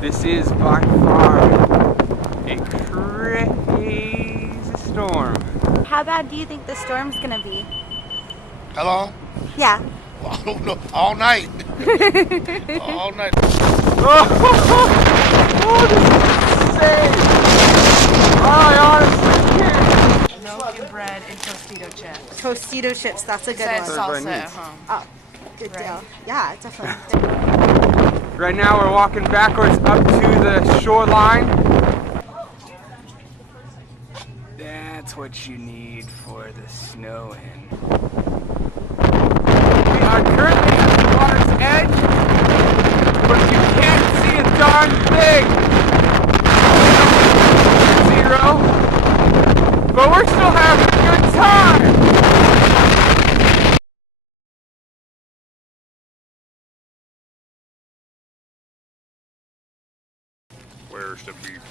This is by far a crazy storm. How bad do you think the storm's gonna be? How long? Yeah. Well, I don't know. All night. All night. Oh, this is insane. I honestly can't. Milk and bread and Tostito chips. Tostito chips, that's a good Said one. salsa needs. at home. Oh, good Right. deal. Yeah, definitely. Right now we're walking backwards up to the shoreline. That's what you need for the snowing. We are currently at the water's edge, but you can't see a darn thing. Zero. But we're still having a good time. Where's the beef?